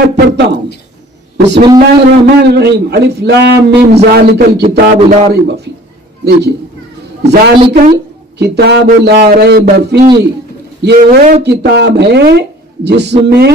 آیت پڑھتا ہوں. بسم اللہ الرحمن الرحیم. الف لام میم ذالک الکتاب لا ریب فیہ. دیکھیے ذالک الکتاب لا ریب فیہ، یہ وہ کتاب ہے جس میں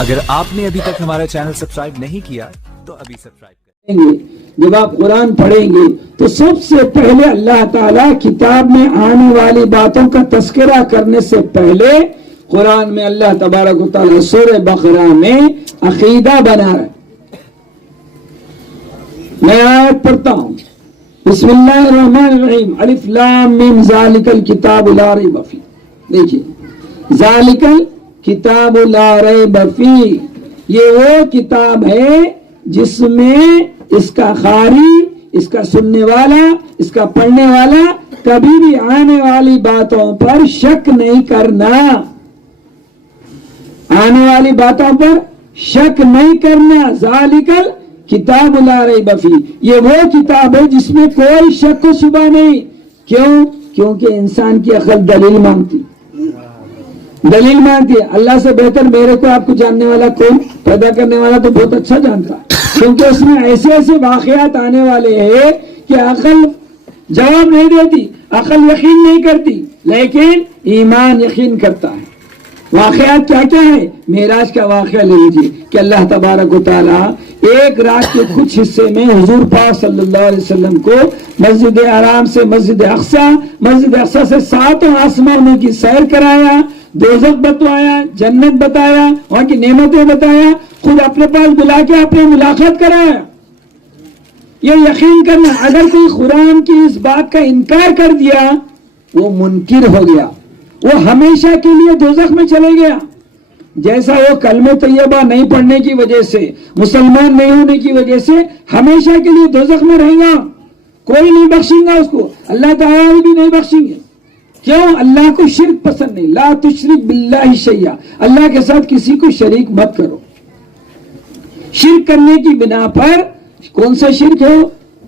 اگر آپ نے ابھی تک ہمارا چینل سبسکرائب نہیں کیا تو ابھی سبسکرائب کریں. جب آپ قرآن پڑھیں گے تو سب سے پہلے اللہ تعالیٰ کتاب میں آنے والی باتوں کا تذکرہ کرنے سے پہلے قرآن میں اللہ تبارک و تعالیٰ سورہ بقرہ میں عقیدہ بنا رہا ہے. میں آیت پڑھتا ہوں. بسم اللہ الرحمن الرحیم. الف لام میم ذالک الکتاب لا ریب فیہ. دیکھیے ذالک الکتاب لا ریب فیہ، یہ وہ کتاب ہے جس میں اس کا قاری، اس کا سننے والا، اس کا پڑھنے والا کبھی بھی آنے والی باتوں پر شک نہیں کرنا. آنے والی باتوں پر شک نہیں کرنا. ذالک کتاب لا ریب فیہ، یہ وہ کتاب ہے جس میں کوئی شک و شبہ نہیں. کیوں؟ کیونکہ انسان کی عقل دلیل مانگتی ہے. اللہ سے بہتر میرے کو آپ کو جاننے والا کون؟ پیدا کرنے والا تو بہت اچھا جانتا ہے، کیونکہ اس میں ایسے ایسے واقعات آنے والے ہیں کہ عقل جواب نہیں دیتی، عقل یقین نہیں کرتی، لیکن ایمان یقین کرتا ہے. واقعات کیا کیا ہے؟ معراج کا واقعہ لے لیجیے کہ اللہ تبارک و تعالیٰ ایک رات کے کچھ حصے میں حضور پاک صلی اللہ علیہ وسلم کو مسجد حرام سے مسجد اقصیٰ سے 7 آسمانوں کی سیر کرایا، دوزخ بتوایا، جنت بتایا، وہاں کی نعمتیں بتایا، خود اپنے پاس بلا کے اپنے ملاقات کرایا. یہ یقین کرنا. اگر کوئی قرآن کی اس بات کا انکار کر دیا وہ منکر ہو گیا، وہ ہمیشہ کے لیے دوزخ میں چلے گیا. جیسا وہ کلمہ طیبہ نہیں پڑھنے کی وجہ سے، مسلمان نہیں ہونے کی وجہ سے ہمیشہ کے لیے دوزخ میں رہے گا. کوئی نہیں بخشیں گا اس کو، اللہ تعالیٰ بھی نہیں بخشیں گے. کیوں؟ اللہ کو شرک پسند نہیں. لا تشرک باللہ شیئا، اللہ کے ساتھ کسی کو شریک مت کرو. شرک کرنے کی بنا پر کون سا شرک ہے؟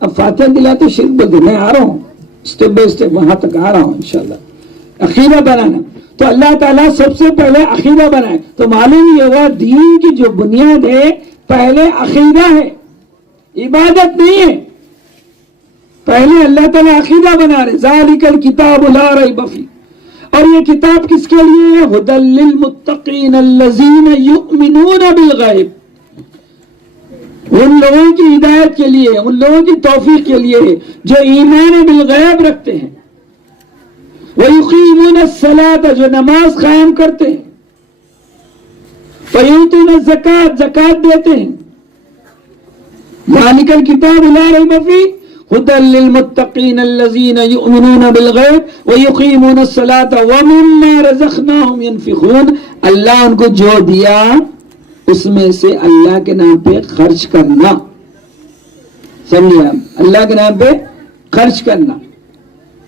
اب فاتحہ دلا تو شرک بول دے. میں آ رہا ہوں اسٹیپ بائی اسٹیپ، وہاں تک آ رہا ہوں انشاءاللہ. عقیدہ بنانا تو اللہ تعالیٰ سب سے پہلے عقیدہ بنائے. تو معلوم یہ ہوا دین کی جو بنیاد ہے پہلے عقیدہ ہے، عبادت نہیں ہے. پہلے اللہ تعالیٰ عقیدہ بنا رہے. ذالک الکتاب لا ریب فیہ. اور یہ کتاب کس کے لیے ہے؟ ھدی للمتقین الذین یؤمنون بالغیب. ان لوگوں کی ہدایت کے لیے، ان لوگوں کی توفیق کے لیے جو ایمان بالغیب رکھتے ہیں. وَيُقِيمُونَ الصَّلَاةَ، جو نماز قائم کرتے ہیں. وَيُؤْتُونَ الزَّكَاةَ، زکات دیتے ہیں. ذَلِكَ الْكِتَابُ لَا رَيْبَ فِيهِ ھدی للمتقین الذین یؤمنون بالغیب ویقیمون الصلاة ومما رزقناہم ینفقون. اللہ ان کو جو دیا اس میں سے اللہ کے نام پہ خرچ کرنا. سمجھے آپ؟ اللہ کے نام پہ خرچ کرنا.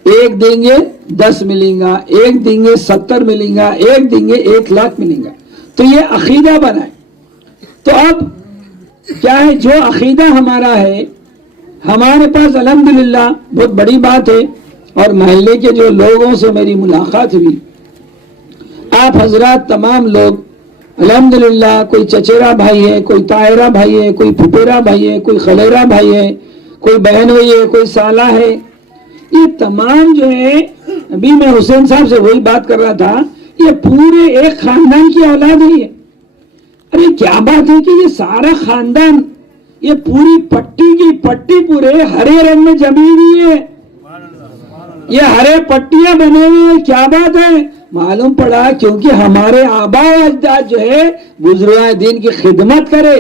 ایک دیں گے 10 ملیں گا، ایک دیں گے 70 ملیں گا، ایک دیں گے 1 لاکھ ملیں گا. تو یہ عقیدہ بنا ہے. تو اب کیا ہے؟ جو عقیدہ ہمارا ہے ہمارے پاس الحمدللہ بہت بڑی بات ہے. اور محلے کے جو لوگوں سے میری ملاقات ہوئی، آپ حضرات تمام لوگ الحمدللہ، کوئی چچیرا بھائی ہے، کوئی طاہرہ بھائی ہے، کوئی پھپھیرا بھائی ہے، کوئی خلیرا بھائی ہے، کوئی بہن ہوئی ہے، کوئی سالہ ہے. یہ تمام جو ہے، ابھی میں حسین صاحب سے وہی بات کر رہا تھا، یہ پورے ایک خاندان کی اولاد ہے. ارے کیا بات ہے کہ یہ سارا خاندان، یہ پوری پٹی کی پٹی پورے ہرے رنگ میں جمی ہوئی ہے. یہ ہرے پٹیاں بنے ہوئے ہیں. کیا بات ہے؟ معلوم پڑا کیونکہ ہمارے آبا و اجداد جو ہے بزرگان دین کی خدمت کرے،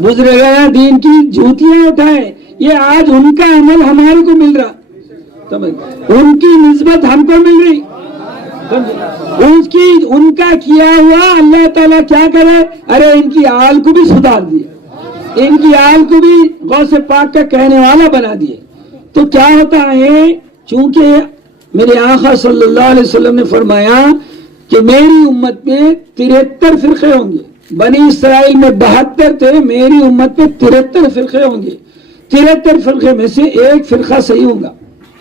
بزرگان دین کی جوتیاں اٹھائے. یہ آج ان کا عمل ہمارے کو مل رہا، ان کی نسبت ہم کو مل رہی. ان کا کیا ہوا اللہ تعالیٰ کیا کرے؟ ارے ان کی آل کو بھی سدھار دیا، ان کی آل کو بھی غوث پاک کا کہنے والا بنا دیے. تو کیا ہوتا ہے؟ چونکہ میرے آقا صلی اللہ علیہ وسلم نے فرمایا کہ میری امت میں 73 فرقے ہوں گے. بنی اسرائیل میں 72 تھے، میری امت میں 73 فرقے ہوں گے. 73 فرقے میں سے ایک فرقہ صحیح ہوگا.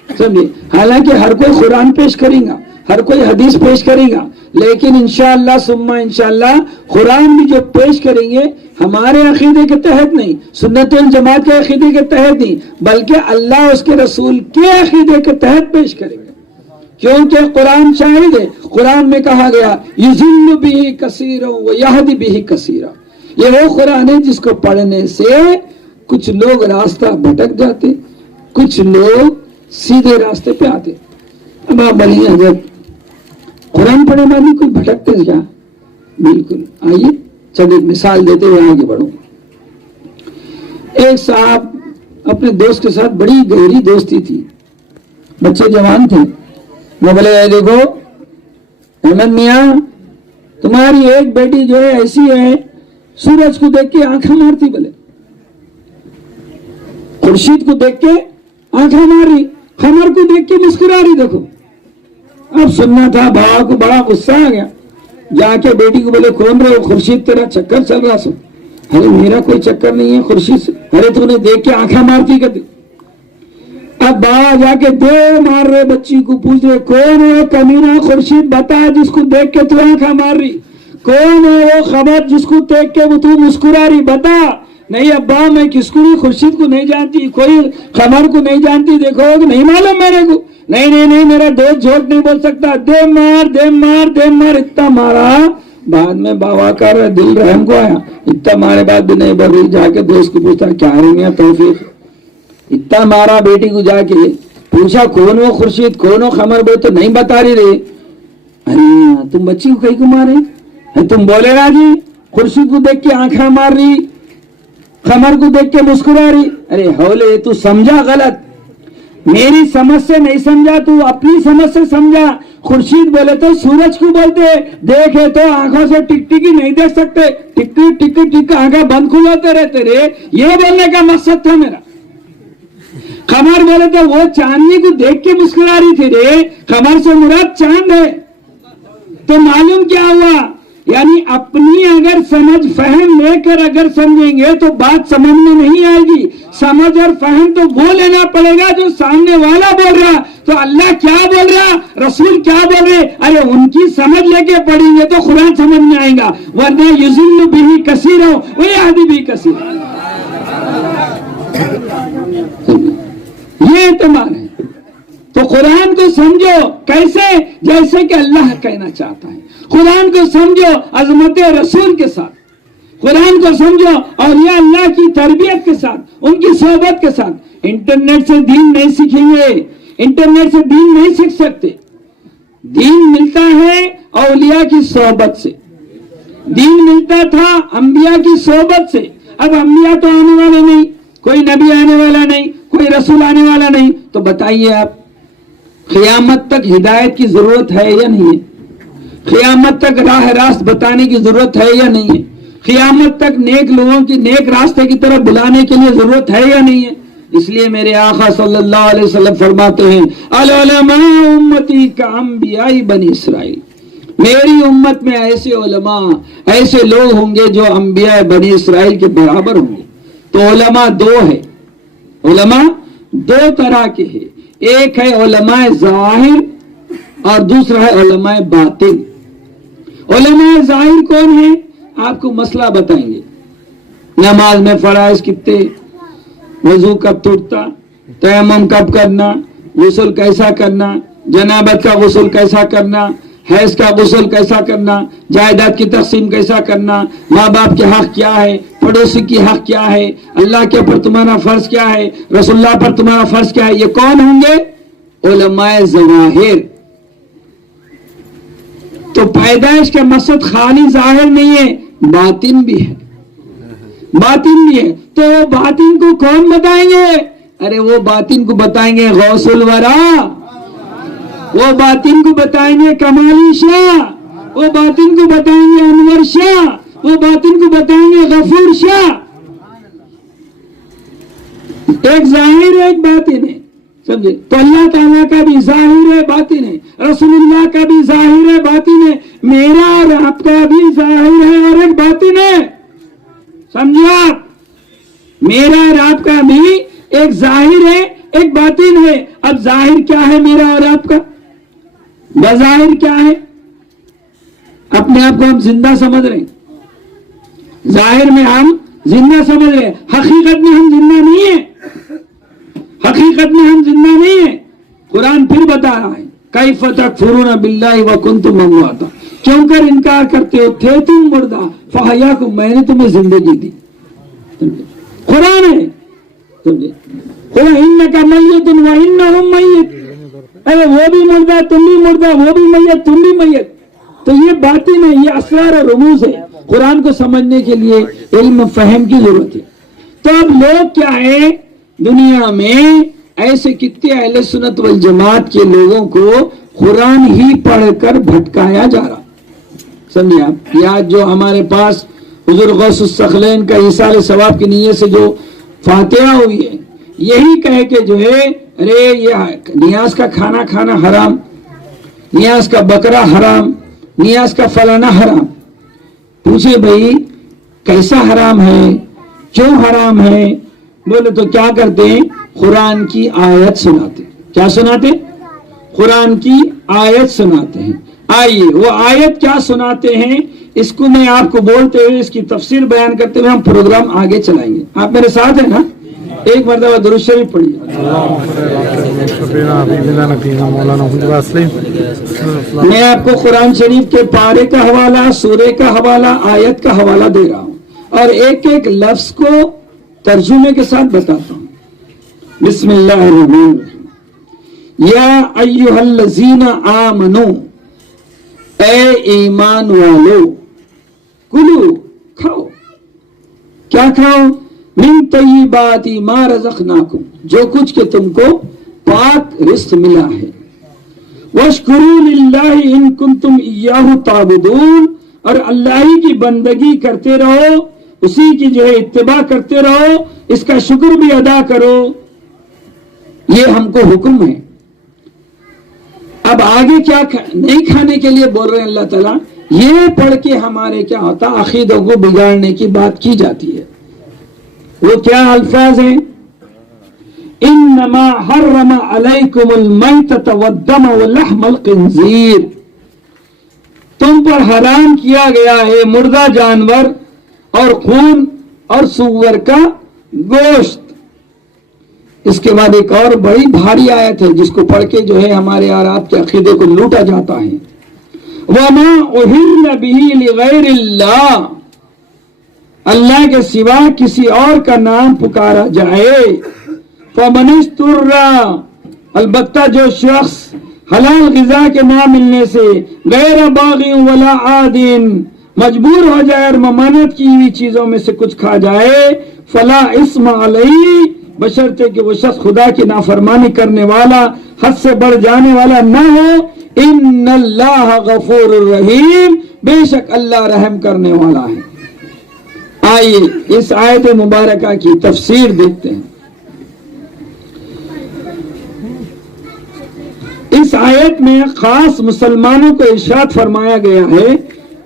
سمجھے. حالانکہ ہر کوئی قرآن پیش کرے گا, ہر کوئی حدیث پیش کرے گا, لیکن انشاءاللہ ثم انشاءاللہ قرآن بھی جو پیش کریں گے ہمارے عقیدے کے تحت نہیں, سنت والجماعت کے عقیدے کے تحت نہیں, بلکہ اللہ اس کے رسول کے عقیدے کے تحت پیش کریں گے. کیونکہ قرآن شاہد ہے. قرآن میں کہا گیا یضل بہ کثیرا ویہدی بہ کثیرا. یہ وہ قرآن ہے جس کو پڑھنے سے کچھ لوگ راستہ بھٹک جاتے, کچھ لوگ سیدھے راستے پہ آتے. اب آپ بولیے حضرت قرآن پڑھنے والی کوئی بھٹکتے کیا؟ بالکل. آئیے چل ایک مثال دیتے ہوئے آگے بڑھوں. ایک صاحب اپنے دوست کے ساتھ بڑی گہری دوستی تھی, بچے جوان تھے. وہ بولے اے دیکھو احمد میاں, تمہاری ایک بیٹی جو ہے ایسی ہے سورج کو دیکھ کے آنکھیں مارتی, بولے خورشید کو دیکھ کے آنکھیں ماری, قمر کو دیکھ کے مسکرا رہی. دیکھو اب سننا تھا, بابا کو بڑا غصہ آ گیا. جا کے بیٹی کو بولے کون رہے خورشید تیرا چکر چل رہا سو. ارے میرا کوئی چکر نہیں ہے خورشید سے. ارے تو نے دیکھ کے آنکھیں مارتی کرتی. اب بابا جا کے دو مار رہے بچی کو, پوچھ رہے کون ہے کمینہ خورشید بتا جس کو دیکھ کے تو آنکھیں مار رہی, کون ہے وہ خبر جس کو دیکھ کے وہ تو مسکرا رہی, بتا. نہیں ابا میں کس کو نہیں, خورشید کو نہیں جانتی, کوئی قمر کو نہیں جانتی, دیکھو نہیں معلوم میرے کو. نہیں نہیں نہیں میرا دوست جھوٹ نہیں بول سکتا, دے مار دے مار دے مار. اتنا مارا, بعد میں بابا کا دل رحم کو آیا, اتنا مارے بعد بھی نہیں بول رہی. جا کے دوست کو پوچھتا کیا رہی توفیق, اتنا مارا بیٹی کو, جا کے پوچھا کون وہ خورشید کون وہ قمر, بول تو نہیں بتا رہی رہے. ارے تم بچی کو کہیں کو مارے, تم بولے نا جی خورشید کو دیکھ کے آنکھیں مار رہی, قمر کو دیکھ کے مسکرا رہی. ارے ہولے تو سمجھا غلط, میری سمجھ سے نہیں سمجھا, تو اپنی سمجھ سے سمجھا. خورشید بولے تو سورج کو بولتے, دیکھے تو آنکھوں سے ٹک ٹکی نہیں دیکھ سکتے, ٹک ٹک ٹک آنکھیں بند کھلاتے رہتے رہے, یہ بولنے کا مقصد تھا میرا. قمر بولے تو وہ چاندنی کو دیکھ کے مسکرا رہی تھی رے, قمر سے مراد چاند ہے. تو معلوم کیا ہوا, یعنی اپنی اگر سمجھ فہم لے کر اگر سمجھیں گے تو بات سمجھ میں نہیں آئے گی. سمجھ اور فہم تو وہ لینا پڑے گا جو سامنے والا بول رہا. تو اللہ کیا بول رہا, رسول کیا بول رہے, ارے ان کی سمجھ لے کے پڑھیں گے تو قرآن سمجھ میں آئے گا, ورنہ یضل بہ کثیرا ویہدی بہ کثیرا. یہ اعتبار ہے. تو قرآن کو سمجھو کیسے, جیسے کہ اللہ کہنا چاہتا ہے. قرآن کو سمجھو عظمت رسول کے ساتھ, قرآن کو سمجھو اولیاء اللہ کی تربیت کے ساتھ, ان کی صحبت کے ساتھ. انٹرنیٹ سے دین نہیں سیکھیں گے, انٹرنیٹ سے دین نہیں سیکھ سکتے. دین ملتا ہے اولیاء کی صحبت سے, دین ملتا تھا انبیاء کی صحبت سے. اب انبیاء تو آنے والے نہیں, کوئی نبی آنے والا نہیں, کوئی رسول آنے والا نہیں. تو بتائیے آپ قیامت تک ہدایت کی ضرورت ہے یا نہیں ہے؟ قیامت تک راہ راست بتانے کی ضرورت ہے یا نہیں ہے؟ قیامت تک نیک لوگوں کی نیک راستے کی طرف بلانے کے لیے ضرورت ہے یا نہیں ہے؟ اس لیے میرے آقا صلی اللہ علیہ وسلم فرماتے ہیں العلماء امتی کانبیاء بنی اسرائیل. میری امت میں ایسے علماء, ایسے لوگ ہوں گے جو انبیاء بنی اسرائیل کے برابر ہوں گے. تو علماء دو ہے, علماء دو طرح کے ہیں. ایک ہے علماء ظاہر اور دوسرا ہے علماء باطن. علماء ظاہر کون ہیں؟ آپ کو مسئلہ بتائیں گے. نماز میں فرائض کتنے, وضو کب ٹوٹتا, تیمم کب کرنا, غسل کیسا کرنا, جنابت کا غسل کیسا کرنا, حیض کا غسل کیسا کرنا, جائیداد کی تقسیم کیسا کرنا, ماں باپ کے حق کیا ہے, پڑوسی کی حق کیا ہے, اللہ کے اوپر تمہارا فرض کیا ہے, رسول اللہ پر تمہارا فرض کیا ہے. یہ کون ہوں گے؟ علماء ظواہر. تو پیدائش کا مقصد خالی ظاہر نہیں ہے, باطن بھی ہے, باطن بھی ہے. تو باطن کو کون بتائیں گے؟ ارے وہ باطن کو بتائیں گے غوث الورا, وہ باطن کو بتائیں گے کمالی شاہ, وہ باطن کو بتائیں گے انور شاہ, وہ باطن کو بتائیں گے غفور شاہ. ایک ظاہر ہے ایک باطن ہے, سمجھے؟ تو اللہ تعالیٰ کا بھی ظاہر ہے باطن ہے, رسول اللہ کا بھی ظاہر ہے باطن ہے, میرا اور آپ کا بھی ظاہر ہے اور ایک باطن ہے. سمجھے آپ, میرا اور آپ کا بھی ایک ظاہر ہے ایک باطن ہے. اب ظاہر کیا ہے میرا اور آپ کا؟ بظاہر کیا ہے؟ اپنے آپ کو ہم زندہ سمجھ رہے ہیں، ظاہر میں ہم زندہ سمجھ رہے ہیں، حقیقت میں ہم زندہ نہیں ہیں، حقیقت میں ہم زندہ نہیں ہیں۔ قرآن پھر بتا رہا ہے کیف تکفرون باللہ وکنتم امواتا، کیوں کر انکار کرتے ہو، تھے تم مردہ فحیاکم، میں نے تمہیں زندگی دی۔ قرآن ہے، قل انک میت وانہم میت، ارے وہ بھی مردہ تم بھی مردہ، وہ بھی میت تم بھی میت۔ تو یہ باتیں نہیں، یہ اسرار اور رموز ہے، قرآن کو سمجھنے کے لیے علم فہم کی ضرورت ہے۔ تو اب لوگ کیا ہے دنیا میں، ایسے کتنے اہل سنت والجماعت کے لوگوں کو قرآن ہی پڑھ کر بھٹکایا جا رہا، سمجھے آپ؟ یا جو ہمارے پاس حضور غوث الثقلین کا ایصال ثواب کی نیت سے جو فاتحہ ہوئی ہے، یہی کہہ کے جو ہے ارے یہ نیاز کا کھانا کھانا حرام، نیاز کا بکرا حرام، نیاز کا فلانا حرام۔ پوچھے بھائی کیسا حرام ہے، کیوں حرام ہے؟ بولے تو کیا کرتے ہیں، قرآن کی آیت سناتے۔ کیا سناتے؟ قرآن کی آیت سناتے ہیں۔ آئیے وہ آیت کیا سناتے ہیں اس کو میں آپ کو بولتے ہوئے، اس کی تفسیر بیان کرتے ہوئے ہم پروگرام آگے چلائیں گے۔ آپ میرے ساتھ ہیں نا؟ ایک مرتبہ درود شریف پڑھیے۔ میں آپ کو قرآن شریف کے پارے کا حوالہ، سورے کا حوالہ، آیت کا حوالہ دے رہا ہوں اور ایک ایک لفظ کو ترجمے کے ساتھ بتاتا ہوں۔ بسم اللہ الرحمن الرحیم۔ یا ایھا الذین آمنو، اے ایمان والو، کلو کھاؤ، کیا کھاؤ؟ من طیبات ما رزقناکم، جو کچھ کہ تم کو پاک رزق ملا ہے، واشکروا للہ ان کنتم ایاہ تعبدون، اور اللہ ہی کی بندگی کرتے رہو، اسی کی جو ہے اتباع کرتے رہو، اس کا شکر بھی ادا کرو، یہ ہم کو حکم ہے۔ اب آگے کیا نہیں کھانے کے لیے بول رہے ہیں اللہ تعالیٰ، یہ پڑھ کے ہمارے کیا ہوتا، عقیدوں کو بگاڑنے کی بات کی جاتی ہے۔ وہ کیا الفاظ ہیں؟ انما حرم علیکم المیتۃ والدم ولحم الخنزیر، تم پر حرام کیا گیا ہے مردہ جانور اور خون اور سور کا گوشت۔ اس کے بعد ایک اور بڑی بھاری آیت ہے جس کو پڑھ کے جو ہے ہمارے اور آپ کے عقیدے کو لوٹا جاتا ہے۔ وما اہل بہ لغیر اللہ، اللہ کے سوا کسی اور کا نام پکارا جائے۔ فمن اضطر، البتہ جو شخص حلال غذا کے نہ ملنے سے غیر باغ ولا عاد، مجبور ہو جائے اور ممانعت کی ہوئی چیزوں میں سے کچھ کھا جائے، فلا اسم علیہ، بشرطے کہ وہ شخص خدا کی نافرمانی کرنے والا، حد سے بڑھ جانے والا نہ ہو۔ ان اللہ غفور الرحیم، بے شک اللہ رحم کرنے والا ہے۔ آئیے اس آیت مبارکہ کی تفسیر دیکھتے ہیں۔ اس آیت میں خاص مسلمانوں کو ارشاد فرمایا گیا ہے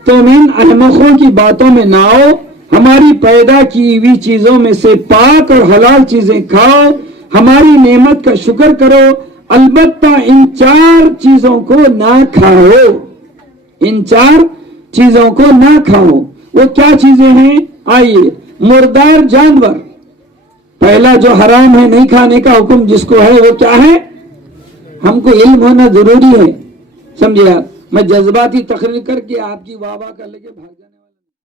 تم ان احمقوں کی باتوں میں نہ آؤ، ہماری پیدا کی ہوئی چیزوں میں سے پاک اور حلال چیزیں کھاؤ، ہماری نعمت کا شکر کرو، البتہ ان چار چیزوں کو نہ کھاؤ، ان چار چیزوں کو نہ کھاؤ۔ وہ کیا چیزیں ہیں؟ آئیے، مردار جانور پہلا جو حرام ہے، نہیں کھانے کا حکم جس کو ہے وہ کیا ہے؟ ہم کو علم ہونا ضروری ہے، سمجھے آپ؟ میں جذباتی تقریر کر کے آپ کی واہ واہ کر لے کے بھاگ جانے